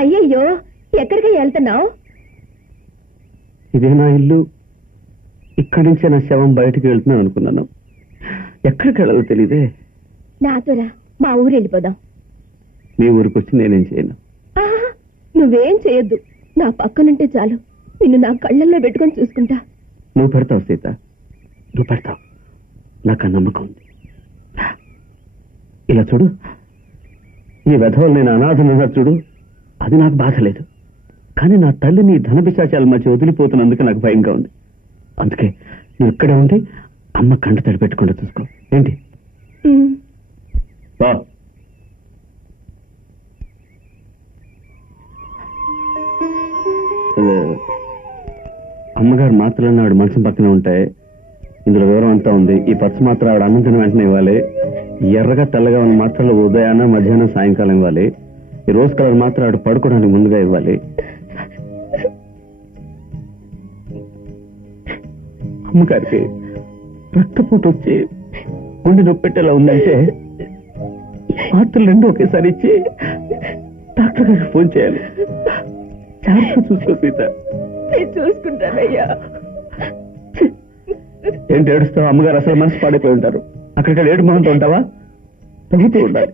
అయ్యయ్యో, ఎక్కడికి వెళ్తున్నావు? ఇదే నా ఇల్లు. ఇక్కడి నుంచే నా శవం బయటికి వెళ్తున్నాను అనుకున్నాను. ఎక్కడికి వెళ్ళాలో తెలియదే. నాతోరా, మా ఊరు వెళ్ళిపోదాం. మీ ఊరికి వచ్చి నేనేం చేయను. నువ్వేం చేయొద్దు, నా పక్కనుంటే చాలు. నిన్ను నా కళ్ళల్లో పెట్టుకొని చూసుకుంటా. నువ్వు పెడతావు సీత, నువ్వు పెడతావు. నాకు ఆ నమ్మకం ఉంది. ఇలా చూడు, ఈ వెధవలు నేను అనాథనన్నా చూడు, అది నాకు బాధ లేదు. కానీ నా తల్లిని ధనపిశాచాల మధ్య వదిలిపోతున్నందుకు నాకు భయంగా ఉంది. అందుకే నువ్వు ఇక్కడే ఉండి అమ్మ కంట తడి పెట్టకుండా చూసుకో. ఏంటి? అమ్మగారు మాత్రలన్నీ ఆవిడ మనసు పక్కనే ఉంటాయి. ఇందులో వివరం అంతా ఉంది. ఈ పచ్చ మాత్రం ఆవిడ అన్నం తిన వెంటనే ఇవ్వాలి. ఎర్రగా తెల్లగా ఉన్న మాత్రలు ఉదయాన్న మధ్యాహ్నం సాయంకాలం ఇవ్వాలి. ఈ రోజ్ కలర్ మాత్రం ఆవిడ పడుకోవడానికి ముందుగా ఇవ్వాలి. అమ్మగారికి రక్తపోటు వచ్చి గుండె నొప్పి పెట్టేలా ఉందంటే మాత్రలు రెండు ఒకేసారి ఇచ్చి డాక్టర్ గారికి ఫోన్ చేయాలి. జాగ్రత్త చూసుకో సీత. చూసుకుంటానయ్యా. ఏంటి ఏడుస్తావు? అమ్మగారు అసలు మనసు పాడైపోయి ఉంటారు. అక్కడిక్కడ ఏడు మొహంతో ఉంటావా? తగ్గుతూ ఉండాలి.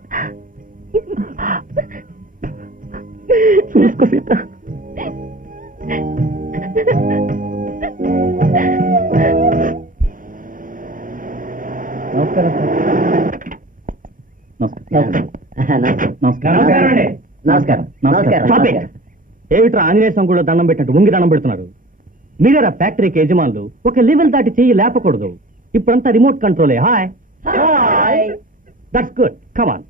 చూసుకో సీత. ఏమిట్రా ఆంజనేయ స్వామి కూడా దండం పెట్టినట్టు ముంగి దండం పెడుతున్నారు? మీరేరా ఫ్యాక్టరీకి యజమానులు. ఒక లెవెల్ దాటి చెయ్యి లేపకూడదు. ఇప్పుడంతా రిమోట్ కంట్రోలే. Hi, that's good, come on.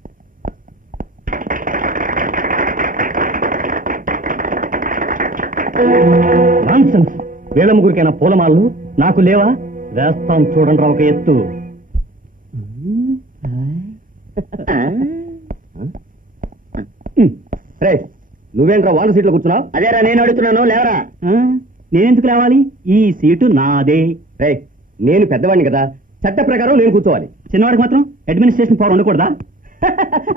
Nonsense. వీళ్ళ ముగ్గురికైనా పూలమాలలు, నాకు లేవా? వేస్తాం చూడండి రా ఒక ఎత్తు. నువ్వేంట్రా వాళ్ళ సీట్లో కూర్చున్నావు? అదేరా నేను అడుగుతున్నాను, లేవరా. నేనెందుకు లేవాలి? ఈ సీటు నాదే. రే, నేను పెద్దవాడిని కదా, చట్ట ప్రకారం నేను కూర్చోవాలి. చిన్నవాడికి మాత్రం అడ్మినిస్ట్రేషన్ పవర్ ఉండకూడదా?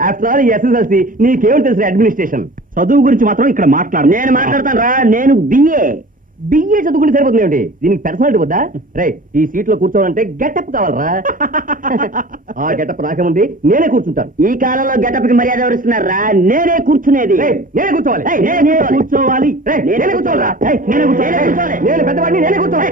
ఆఫ్టర్ ఆల్ ఎస్ఎస్ఎల్సి నీకేం తెలుసు అడ్మినిస్ట్రేషన్? చదువు గురించి మాత్రం ఇక్కడ మాట్లాడు. నేను మాట్లాడతాను రా. నేను బిఏ చదువుకుంటే సరిపోతుంది ఏమిటి? దీనికి పర్సనాలిటీ వద్దా? రే, ఈ సీట్ లో కూర్చోవాలంటే గెటప్ కావాలరా. ఆ గెటప్ నాకేముంది, నేనే కూర్చుంటాను. ఈ కాలంలో గెటప్ కి మర్యాద ఎవరిస్తున్నారా? నేనే కూర్చునేది. నేనే కూర్చోవాలి. నేనే కూర్చోవాలి. నేనే కూర్చోవాలా? నేనే కూర్చోవాలి. నేను పెద్దవాడిని, నేనే కూర్చోవాలి.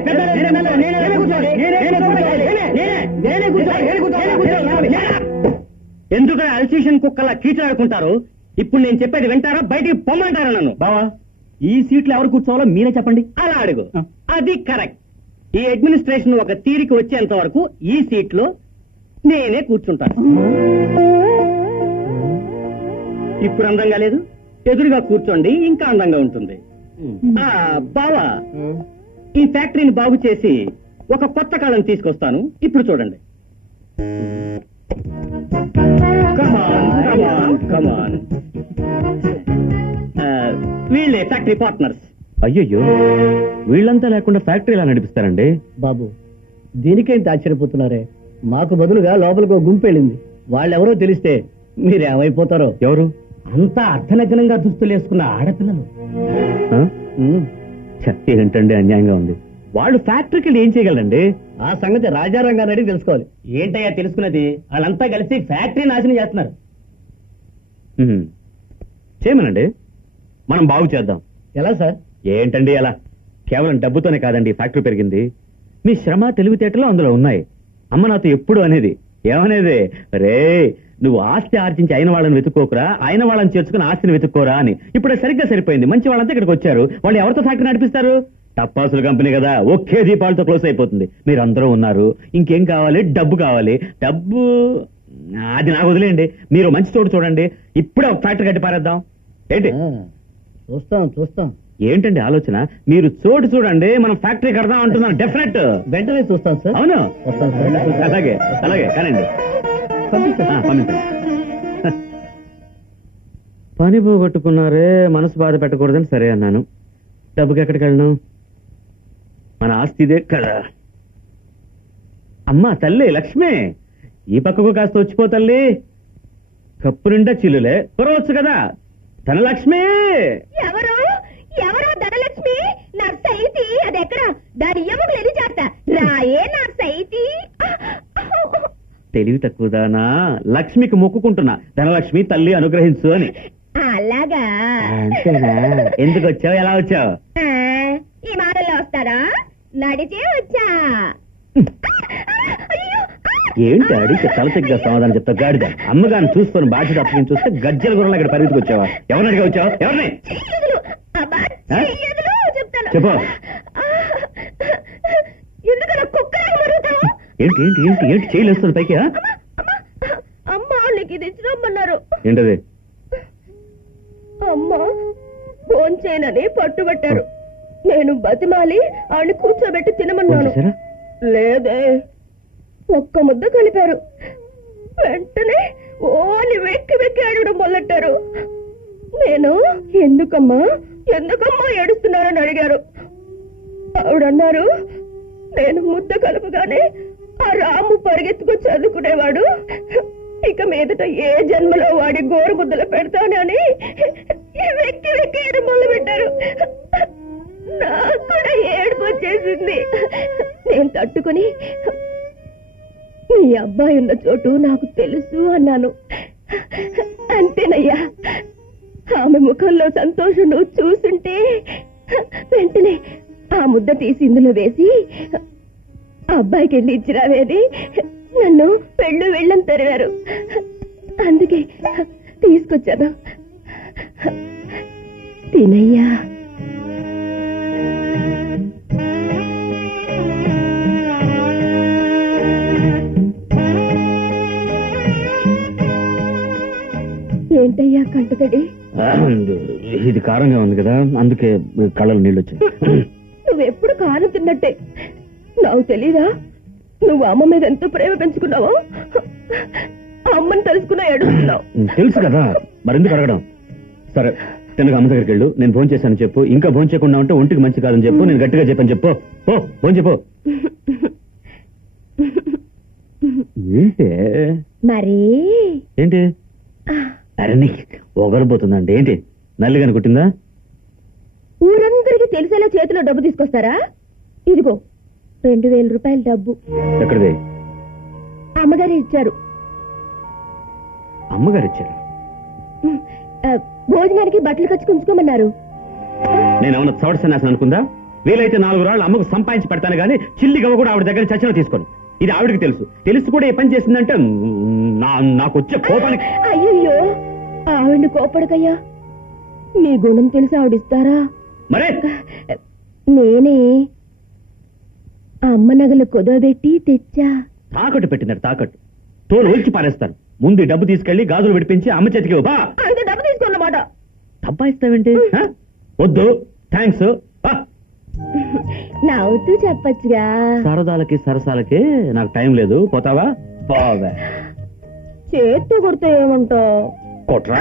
ఎందుకు అల్సేషన్ కుక్కలా కీచలాడుకుంటారు? ఇప్పుడు నేను చెప్పేది వింటారా, బయటికి పొమ్మంటారా నన్ను? బావా, ఈ సీట్లు ఎవరు కూర్చోవాలో మీరే చెప్పండి. అలా అడుగు. అది కరెక్ట్. ఈ అడ్మినిస్ట్రేషన్ ఒక తీరికి వచ్చేంత వరకు ఈ సీట్ లో నేనే కూర్చుంటాను. ఇప్పుడు అందంగా లేదు, ఎదురుగా కూర్చోండి, ఇంకా అందంగా ఉంటుంది. బావా, ఈ ఫ్యాక్టరీని బాగు చేసి ఒక కొత్త కాలం తీసుకొస్తాను. ఇప్పుడు చూడండి. కమాన్. వీళ్ళే ఫ్యాక్టరీ పార్ట్నర్స్. అయ్యయ్యో, వీళ్ళంతా లేకుండా ఫ్యాక్టరీ ఎలా నడిపిస్తారండి? బాబు, దీనికేంటి ఆశ్చర్యపోతున్నారే? మాకు బదులుగా లోపలికి ఒక గుంపు వెళ్ళింది. వాళ్ళెవరో తెలిస్తే మీరేమైపోతారో. ఎవరు? అంతా అర్ధనగ్నంగా దుస్తులు వేసుకున్న ఆడపిల్లలు. ఏంటండి అన్యాయంగా ఉంది. వాళ్ళు ఫ్యాక్టరీకి ఏం చేయగలరండి? ఆ సంగతి రాజారాంగాన్ని అడిగి తెలుసుకోవాలి. ఏంటయ్యా తెలుసుకున్నది? వాళ్ళంతా కలిసి ఫ్యాక్టరీ నాశనం చేస్తున్నారు. చేయమనండి, మనం బాగు చేద్దాం. ఎలా సార్? ఏంటండి ఎలా? కేవలం డబ్బుతోనే కాదండి ఫ్యాక్టరీ పెరిగింది. మీ శ్రమ తెలివితేటలు అందులో ఉన్నాయి. అమ్మ నాతో ఎప్పుడు అనేది ఏమనేది, రే నువ్వు ఆస్తి ఆర్జించి అయిన వాళ్ళని వెతుక్కోకురా, అయిన వాళ్ళని చేర్చుకుని ఆస్తిని వెతుక్కోరా అని. ఇప్పుడు సరిగ్గా సరిపోయింది. మంచి వాళ్ళంతా ఇక్కడికి వచ్చారు. వాళ్ళు ఎవరితో ఫ్యాక్టరీ నడిపిస్తారు? టపాసుల కంపెనీ కదా, ఒకే దీపాలతో క్లోజ్ అయిపోతుంది. మీరు అందరూ ఉన్నారు, ఇంకేం కావాలి? డబ్బు కావాలి. డబ్బు అది నాకు వదిలేయండి. మీరు మంచి చోటు చూడండి, ఇప్పుడే ఒక ఫ్యాక్టరీ కట్టి పారేద్దాం. ఏంటి? చూస్తాం. ఏంటండి ఆలోచన? మీరు చోటు చూడండి, మనం ఫ్యాక్టరీ కడదాం అంటున్నాను. డెఫినెట్ వెంటనే చూస్తాం సార్. అవును, వస్తాం సార్. అలాగే కానండి. పంపించండి. పని పోగొట్టుకున్నారే, మనసు బాధ పెట్టకూడదని సరే అన్నాను. డబ్బుకి ఎక్కడికి వెళ్ళను? మన ఆస్తి ఇదే కదా. అమ్మా తల్లి లక్ష్మి, ఈ పక్కకు కాస్త వచ్చిపో తల్లి. కప్పు నిండా చిల్లులే కురవచ్చు కదా. ధనలక్ష్మి ఎవరు ఎవరో ధనలక్ష్మి నా సైతి అది ఎక్కడ దాని ఎముకలు ఎది చేస్తా రాయే నా సైతి తెలివి తక్కువదానా లక్ష్మికి మొక్కుకుంటున్నా ధనలక్ష్మి తల్లి అనుగ్రహించు అని. అలాగా అంతేనా? ఎందుకు వచ్చావు, ఎలా వచ్చావు? ఈ మాటల్లో వస్తారా? నడిచే వచ్చా. ఏంటి అడిగితే తలసెగ్గా సమాధానం చెప్తా గాడిద. అమ్మగారిని చూసుకొని బాధ్యత అప్పగించి చూస్తే గజ్జల గుర్రంలో ఇక్కడ పరిగెత్తుకు వచ్చావా? ఎవరిని అడిగా వచ్చావు? ఎవరిని చెప్పు. ఏంటి ఏంటి ఏంటి ఏంటి చేయలేస్తుంది పైకి? అమ్మ నీకు ఇది ఇచ్చిరమ్మన్నారు. ఏంటది? అమ్మ ఫోన్ చేయనని పట్టుబట్టారు. నేను బతిమాలి ఆవిడ కూర్చోబెట్టి తినమన్నాను. లేదే, ఒక్క ముద్ద కలిపారు. వెంటనే ఓని వెక్కి వెక్కి అడగడం మొదలెట్టారు. నేను ఎందుకమ్మా ఏడుస్తున్నారని అడిగారు. ఆవిడన్నారు, నేను ముద్ద కలుపుగానే ఆ రాము పరిగెత్తుకొచ్చి చదువుకునేవాడు, ఇక మీదట ఏ జన్మలో వాడి గోరు ముద్దలు పెడతానని వెక్కి వెక్కి ఏడు మొదలు పెట్టారు. నాకు కూడా ఏడుపు వచ్చేసింది. నేను తట్టుకుని మీ అబ్బాయి ఉన్న చోటు నాకు తెలుసు అన్నాను. అంతేనయ్యా, ఆమె ముఖంలో సంతోషం నువ్వు చూసుంటే వెంటనే ఆ ముద్ద తీసి ఇందులో వేసి ఆ అబ్బాయికి వెళ్ళి ఇచ్చిరావేది నన్ను వెళ్ళని తరివారు. అందుకే తీసుకొచ్చాను. తినయ్యా. ఏంటయ్యా కంటతడి? ఇది కారంగా ఉంది కదా, అందుకే కళ్ళలో నీళ్ళు వచ్చాయి. నువ్వెప్పుడు కారం తిన్నట్టే. నాకు తెలీదా నువ్వు అమ్మ మీద ఎంతో ప్రేమ పెంచుకున్నావో? అమ్మని తెలుసుకున్నా ఏడుస్తున్నావు. తెలుసు కదా, మరెందుకు అడగడం? సరే, తినగా అమ్మ దగ్గరికి వెళ్ళు. నేను ఫోన్ చేశాను చెప్పు. ఇంకా ఫోన్ చేయకుండా ఉంటే ఒంటికి మంచి కాదని చెప్పు. నేను గట్టిగా చెప్పని చెప్పు. ఫోన్ చెప్పు. ఏంటి మరి? ఏంటి? అరే నీకు ఒగరబోతుందండి. ఏంటి నల్లిగాని కుట్టిందా? ఊరందరికీ తెలిసేలా చేతిలో డబ్బు తీసుకొస్తారా? ఇదిగో 2000 రూపాయల డబ్బు. ఎక్కడిది? అమ్మగారు ఇచ్చారు. అమ్మగారు ఇచ్చారు? భోజనానికి బట్టలు ఖర్చు ఉంచుకోమన్నారు. నేనేమన్నా చవట సన్యాసం అనుకుందా? వీలైతే 4 రాళ్ళు అమ్మకు సంపాదించి పెడతాను గానీ చిల్లి గవ్వ కూడా ఆవిడ దగ్గర చచ్చిన తీసుకోను. ఇది ఆవిడకి తెలుసు. తెలిసి కూడా ఏ పని చేసిందంటే నాకు వచ్చే కోపానికి. అయ్యో, ఆవిడ్ని కోపడకయ్యా. నీ గుణం తెలిసి ఆవిడిస్తారా? మరే నేనే అమ్మ నగలు కుదవబెట్టి తెచ్చా. తాకట్టు పెట్టినారు. తాకట్టు తోలు ఒలిచి పారేస్తాను. ముందు డబ్బు తీసుకెళ్లి గాజులు విడిపించి అమ్మ చేతికి అయితే డబ్బు తీసుకోన్నమాట. డబ్బా ఇస్తావేంటి? వద్దు, థ్యాంక్స్. నవ్వుతూ చెప్పచ్చుగా. సరదాలకి సరసాలకి నాకు టైం లేదు. పోతావా? పోవే. చేత్తో కొడితే ఏమంటావు? కొట్రా.